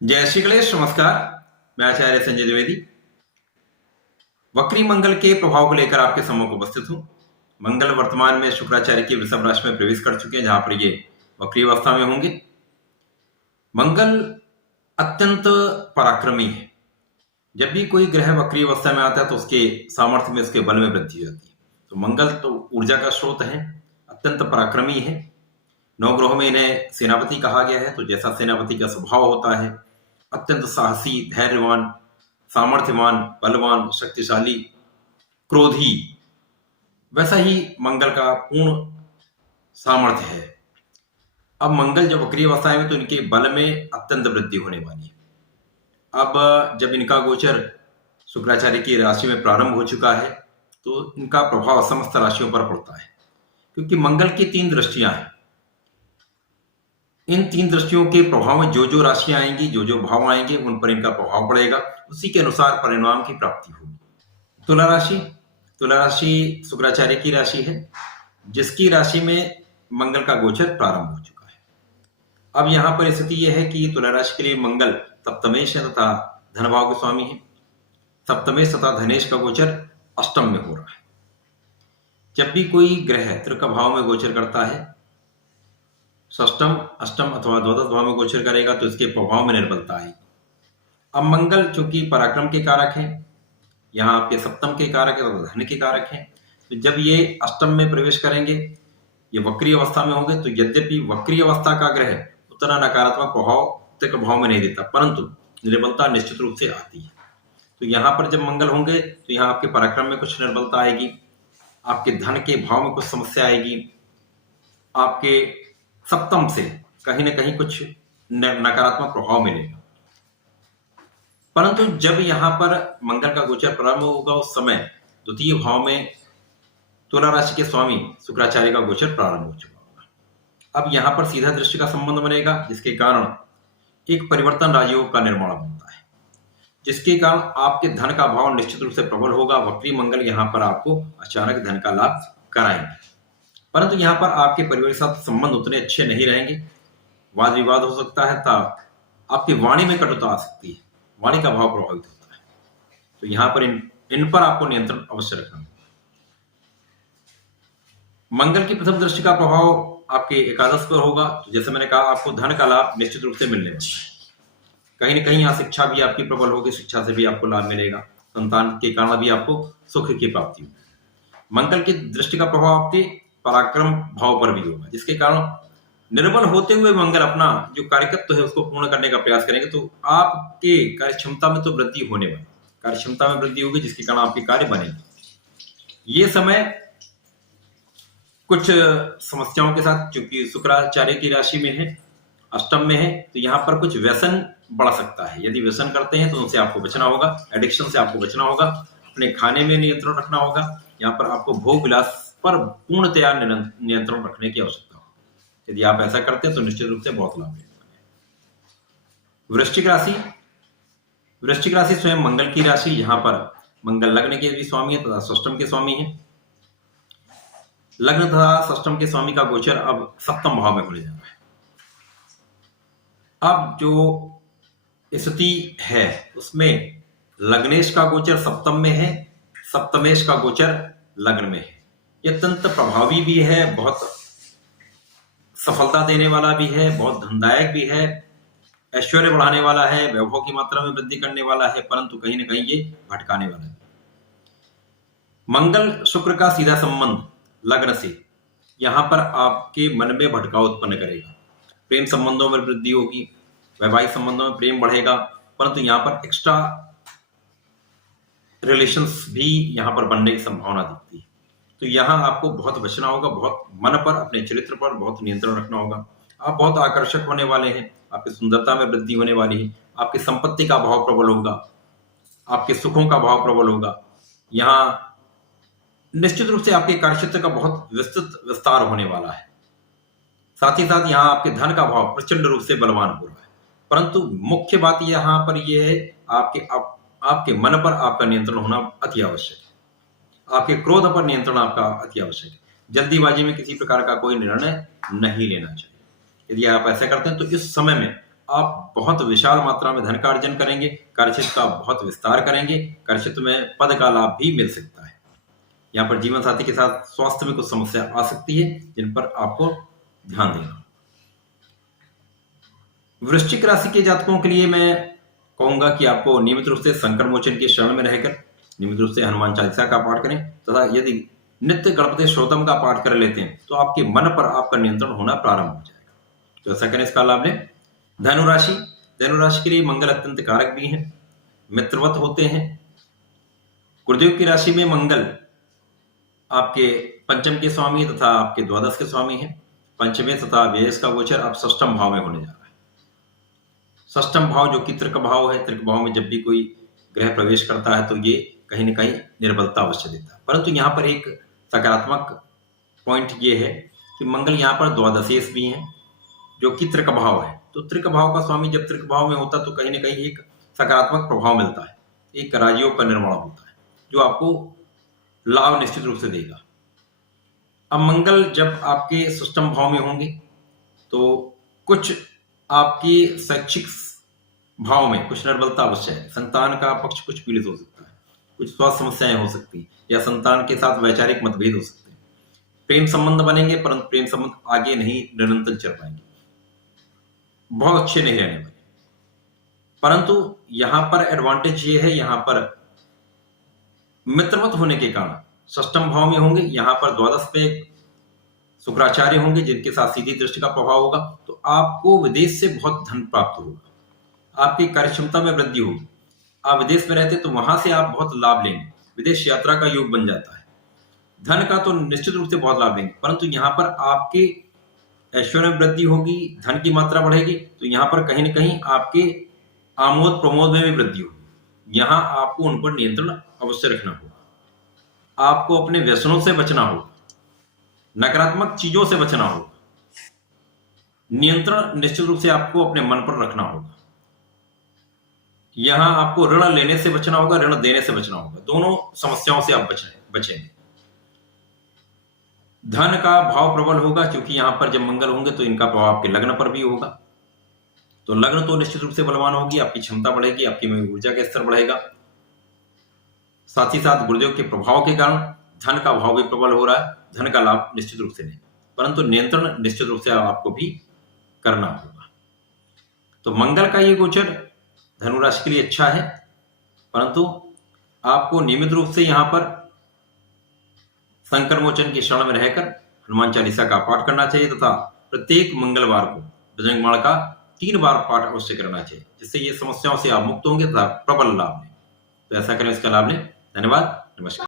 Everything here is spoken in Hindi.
जय श्री गणेश। नमस्कार, मैं आचार्य संजय द्विवेदी वक्री मंगल के प्रभाव को लेकर आपके सम्मुख उपस्थित हूं। मंगल वर्तमान में शुक्राचार्य की वृषभ राशि में प्रवेश कर चुके हैं, जहां पर ये वक्री अवस्था में होंगे। मंगल अत्यंत पराक्रमी है। जब भी कोई ग्रह वक्री अवस्था में आता है तो उसके सामर्थ्य में, उसके बल में वृद्धि होती है। तो मंगल तो ऊर्जा का स्रोत है, अत्यंत पराक्रमी है। नवग्रहों में इन्हें सेनापति कहा गया है। तो जैसा सेनापति का स्वभाव होता है, अत्यंत साहसी, धैर्यवान, सामर्थ्यवान, बलवान, शक्तिशाली, क्रोधी, वैसा ही मंगल का पूर्ण सामर्थ्य है। अब मंगल जब वक्री अवस्था में तो इनके बल में अत्यंत वृद्धि होने वाली है। अब जब इनका गोचर शुक्राचार्य की राशि में प्रारंभ हो चुका है तो इनका प्रभाव समस्त राशियों पर पड़ता है, क्योंकि मंगल की 3 दृष्टियां हैं। इन 3 दृष्टियों के प्रभाव में जो जो राशियां आएंगी, जो जो भाव आएंगे, उन पर इनका प्रभाव पड़ेगा। उसी के अनुसार परिणाम की प्राप्ति होगी। तुला राशि शुक्राचार्य की राशि है, जिसकी राशि में मंगल का गोचर प्रारंभ हो चुका है। अब यहां पर स्थिति यह है कि तुला राशि के लिए मंगल सप्तमेश तथा धन भाव के स्वामी है। सप्तमेश तथा धनेश का गोचर अष्टम में हो रहा है। जब भी कोई ग्रह त्रिक भाव में गोचर करता है, षष्टम, अष्टम अथवा द्वादश भाव में गोचर करेगा, तो इसके प्रभाव में निर्बलता आएगी। अब मंगल चूंकि पराक्रम के कारक है, यहाँ आपके सप्तम के कारक है, धन के कारक है, तो जब ये अष्टम में प्रवेश करेंगे, ये वक्री अवस्था में होंगे, तो यद्यपि वक्री अवस्था का ग्रह उतना नकारात्मक प्रभाव त्रिक भाव में नहीं देता, परंतु निर्बलता निश्चित रूप से आती है। तो यहाँ पर जब मंगल होंगे तो यहाँ आपके पराक्रम में कुछ निर्बलता आएगी, आपके धन के भाव में कुछ समस्या आएगी, आपके सप्तम से कहीं ना कहीं कुछ नकारात्मक प्रभाव मिलेगा। परंतु जब यहां पर मंगल का गोचर प्रारंभ होगा, उस समय द्वितीय भाव में तुला राशि के स्वामी शुक्राचार्य का गोचर प्रारंभ हो चुका होगा। अब यहां पर सीधा दृष्टि का संबंध बनेगा, जिसके कारण एक परिवर्तन राजयोग का निर्माण बनता है, जिसके कारण आपके धन का भाव निश्चित रूप से प्रबल होगा। वक्री मंगल यहां पर आपको अचानक धन का लाभ कराएंगे, परंतु यहां पर आपके परिवार के साथ संबंध उतने अच्छे नहीं रहेंगे। वाद विवाद हो सकता है, आपकी वाणी में कटुता आ सकती है, वाणी का भाव प्रभावित होता है। तो यहां पर इन पर आपको नियंत्रण अवश्य रखना होगा। मंगल की प्रथम दृष्टि का प्रभाव आपके एकादश पर होगा। तो जैसे मैंने कहा, आपको धन का लाभ निश्चित रूप से मिलने वाला है। कहीं ना कहीं यहाँ शिक्षा भी आपकी प्रबल होगी, शिक्षा से भी आपको लाभ मिलेगा। संतान के कारण भी आपको सुख की प्राप्ति होगी। मंगल की दृष्टि का प्रभाव आपके पराक्रम भाव पर भी होगा, जिसके कारण निर्बल होते हुए मंगल अपना जो कार्यकत्व है उसको पूर्ण करने का प्रयास करेंगे। तो आपके कार्य क्षमता में तो वृद्धि होने वाली, कार्य क्षमता में वृद्धि होगी, जिसके कारण आपके कार्य बनेंगे। ये समय कुछ समस्याओं के साथ, चूंकि शुक्राचार्य की राशि में है, अष्टम में है, तो यहाँ पर कुछ व्यसन बढ़ सकता है। यदि व्यसन करते हैं तो उनसे आपको बचना होगा, एडिक्शन से आपको बचना होगा, अपने खाने में नियंत्रण रखना होगा। यहाँ पर आपको भोग विलास पर पूर्णतया नियंत्रण रखने की आवश्यकता है। यदि आप ऐसा करते हैं तो निश्चित रूप से बहुत लाभ मिलेगा। वृश्चिक राशि स्वयं मंगल की राशि, यहाँ पर मंगल लग्न के भी स्वामी है तथा षष्टम के स्वामी है। लग्न तथा षष्टम के स्वामी का गोचर अब सप्तम भाव में होने जा रहा है। अब जो स्थिति है उसमें लग्नेश का गोचर सप्तम में है, सप्तमेश का गोचर लग्न में है। यह अत्यंत प्रभावी भी है, बहुत सफलता देने वाला भी है, बहुत धनदायक भी है, ऐश्वर्य बढ़ाने वाला है, वैभव की मात्रा में वृद्धि करने वाला है, परंतु कहीं ना कहीं ये भटकाने वाला है। मंगल शुक्र का सीधा संबंध लग्न से यहां पर आपके मन में भटकाव उत्पन्न करेगा। प्रेम संबंधों में वृद्धि होगी, वैवाहिक संबंधों में प्रेम बढ़ेगा, परंतु यहां पर एक्स्ट्रा रिलेशंस भी यहां पर बनने की संभावना दिखती है। तो यहां आपको बहुत बचना होगा, बहुत मन पर, अपने चरित्र पर बहुत नियंत्रण रखना होगा। आप बहुत आकर्षक होने वाले हैं, आपकी सुंदरता में वृद्धि होने वाली है, आपकी संपत्ति का भाव प्रबल होगा, आपके सुखों का भाव प्रबल होगा। यहाँ निश्चित रूप से आपके कार्यक्षेत्र का बहुत विस्तृत विस्तार होने वाला है। साथ ही साथ यहाँ आपके धन का भाव प्रचंड रूप से बलवान हो रहा है। परंतु मुख्य बात यहाँ पर यह है, आपके मन पर आपका नियंत्रण होना अति आवश्यक है। आपके क्रोध पर नियंत्रण आपका अति आवश्यक है। जल्दीबाजी में किसी प्रकार का कोई निर्णय नहीं लेना चाहिए। यदि आप ऐसा करते हैं तो इस समय में आप बहुत विशाल मात्रा में धन का अर्जन करेंगे, कार्यक्षेत्र का बहुत विस्तार करेंगे, कार्यक्षेत्र में पद का लाभ भी मिल सकता है। यहाँ पर जीवन साथी के साथ स्वास्थ्य में कुछ समस्या आ सकती है, जिन पर आपको ध्यान देना। वृश्चिक राशि के जातकों के लिए मैं कहूंगा कि आपको नियमित रूप से संकट मोचन के शरण में रहकर नियमित रूप से हनुमान चालीसा का पाठ करें, तथा यदि नित्य गणपति श्रोतम का पाठ कर लेते हैं तो आपके मन पर आपका नियंत्रण होना प्रारंभ हो जाएगा। तो ऐसा करें, इसका लाभ लें। धनुराशि, धनुराशि के लिए मंगल अत्यंत कारक भी हैं, मित्रवत होते हैं। गुरुदेव की राशि में मंगल आपके पंचम के स्वामी तथा आपके द्वादश के स्वामी हैं। पंचमे तथा व्ययस का गोचर आप षष्ठम भाव में होने जा रहा है। षष्ठम भाव जो कि तृक भाव है, तृक भाव में जब भी कोई ग्रह प्रवेश करता है तो ये कहीं न कहीं निर्बलता अवश्य देता है। परंतु यहाँ पर एक सकारात्मक पॉइंट ये है कि मंगल यहाँ पर द्वादशेश भी हैं, जो कि तृक भाव है। तो तृक भाव का स्वामी जब तृक भाव में होता तो कहीं न कहीं एक सकारात्मक प्रभाव मिलता है, एक राजयोग का निर्माण होता है, जो आपको लाभ निश्चित रूप से देगा। अब मंगल जब आपके षष्ठम भाव में होंगे तो कुछ आपकी शैक्षिक भाव में कुछ निर्बलता अवश्य है। संतान का पक्ष कुछ पीड़ित हो सकता है, कुछ स्वास्थ्य समस्याएं हो सकती हैं, या संतान के साथ वैचारिक मतभेद हो सकते हैं। प्रेम संबंध बनेंगे, परंतु प्रेम संबंध आगे नहीं निरंतर चल पाएंगे, बहुत अच्छे नहीं रहने वाले। परंतु यहां पर एडवांटेज ये है, यहां पर मित्रवत होने के कारण षष्ठम भाव में होंगे, यहां पर द्वादश पे शुक्राचार्य होंगे जिनके साथ सीधी दृष्टि का प्रभाव होगा। तो आपको विदेश से बहुत धन प्राप्त होगा, आपकी कार्य क्षमता में वृद्धि होगी। आप विदेश में रहते तो वहां से आप बहुत लाभ लेंगे, विदेश यात्रा का योग बन जाता है। धन का तो निश्चित रूप से बहुत लाभ लेंगे, परंतु यहाँ पर आपके ऐश्वर्य में वृद्धि होगी, धन की मात्रा बढ़ेगी। तो यहाँ पर कहीं न कहीं आपके आमोद प्रमोद में भी वृद्धि होगी। यहाँ आपको उन पर नियंत्रण अवश्य रखना होगा, आपको अपने व्यसनों से बचना होगा, नकारात्मक चीजों से बचना होगा, नियंत्रण निश्चित रूप से आपको अपने मन पर रखना होगा। यहां आपको ऋण लेने से बचना होगा, ऋण देने से बचना होगा, दोनों समस्याओं से आप बचेंगे। धन का भाव प्रबल होगा, क्योंकि यहां पर जब मंगल होंगे तो इनका प्रभाव आपके लग्न पर भी होगा। तो लग्न तो निश्चित रूप से बलवान होगी, आपकी क्षमता बढ़ेगी, आपकी में ऊर्जा का स्तर बढ़ेगा। साथ ही साथ गुरुदेव के प्रभाव के कारण धन का भाव भी प्रबल हो रहा है, धन का लाभ निश्चित रूप से नहीं, परंतु नियंत्रण निश्चित रूप से आपको भी करना होगा। तो मंगल का ये गोचर धनुराशि के लिए अच्छा है, परंतु आपको नियमित रूप से यहां पर संकट मोचन की शरण में रहकर हनुमान चालीसा का पाठ करना चाहिए, तथा प्रत्येक मंगलवार को बजरंग बाण का 3 बार पाठ अवश्य करना चाहिए, जिससे ये समस्याओं से आप मुक्त होंगे तथा प्रबल लाभ लें। तो ऐसा करें, इसका लाभ लें। धन्यवाद, नमस्कार।